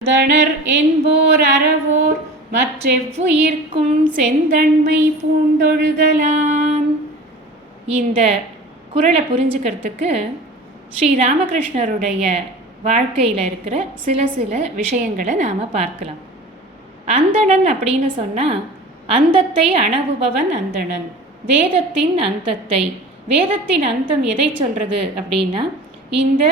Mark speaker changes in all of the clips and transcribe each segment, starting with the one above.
Speaker 1: தணர் என்போர் அறவோர் மற்றெவ்வுயிர்க்கும் செந்தன்மை பூண்டொழுகலாம். இந்த குரலை புரிஞ்சுக்கிறதுக்கு ஸ்ரீராமகிருஷ்ணருடைய வாழ்க்கையில் இருக்கிற சில சில விஷயங்களை நாம் பார்க்கலாம். அந்தணன் அப்படின்னு சொன்னால் அந்தத்தை அணவுபவன் அந்தணன் வேதத்தின் அந்தத்தை வேதத்தின் அந்தம் எதை சொல்கிறது அப்படின்னா இந்த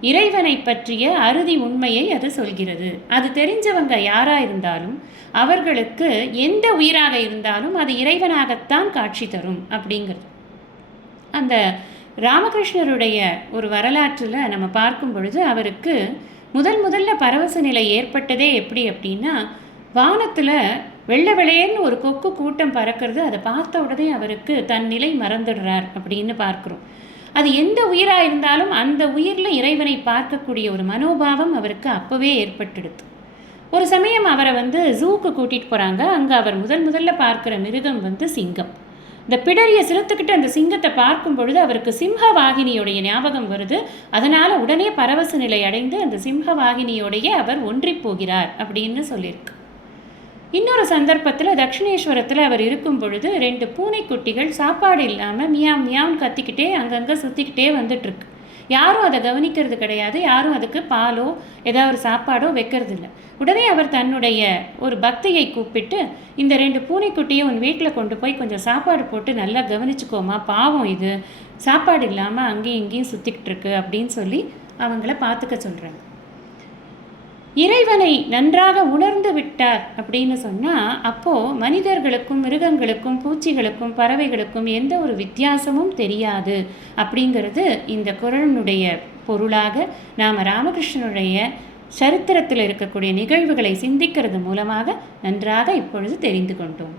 Speaker 1: இறைவனை பற்றிய அறுதி உண்மையை அது சொல்கிறது. அது தெரிஞ்சவங்க யாராக இருந்தாலும் அவர்களுக்கு எந்த உயிராக இருந்தாலும் அது இறைவனாகத்தான் காட்சி தரும் அப்படிங்கிறது. அந்த ராமகிருஷ்ணருடைய ஒரு வரலாற்றில் நம்ம பார்க்கும் பொழுது அவருக்கு முதல் முதல்ல பரவச நிலை ஏற்பட்டதே எப்படி அப்படின்னா வானத்தில் வெள்ளை வெளையன்னு ஒரு கொக்கு கூட்டம் பறக்கிறது அதை பார்த்த உடனே அவருக்கு தன் நிலை மறந்துடுறார் அப்படின்னு பார்க்குறோம். அது எந்த உயிராக இருந்தாலும் அந்த உயிரில் இறைவனை பார்க்கக்கூடிய ஒரு மனோபாவம் அவருக்கு அப்போவே ஏற்பட்டுடுது. ஒரு சமயம் அவரை வந்து ஜூக்கு கூட்டிகிட்டு போகிறாங்க அங்கே அவர் முதல் முதல்ல பார்க்குற மிருகம் வந்து சிங்கம். இந்த பிடரியை செலுத்துக்கிட்டு அந்த சிங்கத்தை பார்க்கும் பொழுது அவருக்கு சிம்ஹவாகினியோடைய ஞாபகம் வருது. அதனால் உடனே பரவச நிலை அடைந்து அந்த சிம்ஹவாகினியோடைய அவர் ஒன்றி போகிறார் அப்படின்னு சொல்லியிருக்கு. இன்னொரு சந்தர்ப்பத்தில் தட்சிணேஸ்வரத்தில் அவர் இருக்கும் பொழுது ரெண்டு பூனைக்குட்டிகள் சாப்பாடு இல்லாமல் மியாம் மியாம் கத்திக்கிட்டே அங்கங்கே சுற்றிக்கிட்டே வந்துட்டுருக்கு யாரும் அதை கவனிக்கிறது கிடையாது. யாரும் அதுக்கு பாலோ ஏதாவது ஒரு சாப்பாடோ வைக்கிறது இல்லை உடனே அவர் தன்னுடைய ஒரு பக்தியை கூப்பிட்டு இந்த ரெண்டு பூனைக்குட்டியை உன் வீட்டில் கொண்டு போய் கொஞ்சம் சாப்பாடு போட்டு நல்லா கவனிச்சுக்கோமா பாவம் இது. சாப்பாடு இல்லாமல் அங்கேயும் இங்கேயும் சுற்றிக்கிட்டு இருக்கு. அப்படின்னு சொல்லி அவங்கள பார்த்துக்க சொல்கிறாங்க இறைவனை நன்றாக உணர்ந்து விட்டார் அப்படின்னு சொன்னால் அப்போது மனிதர்களுக்கும் மிருகங்களுக்கும் பூச்சிகளுக்கும் பறவைகளுக்கும் எந்த ஒரு வித்தியாசமும் தெரியாது. அப்படிங்கிறது இந்த குரலினுடைய பொருளாக நாம் ராமகிருஷ்ணனுடைய சரித்திரத்தில் இருக்கக்கூடிய நிகழ்வுகளை சிந்திக்கிறது மூலமாக நன்றாக இப்பொழுது தெரிந்து கொண்டோம்.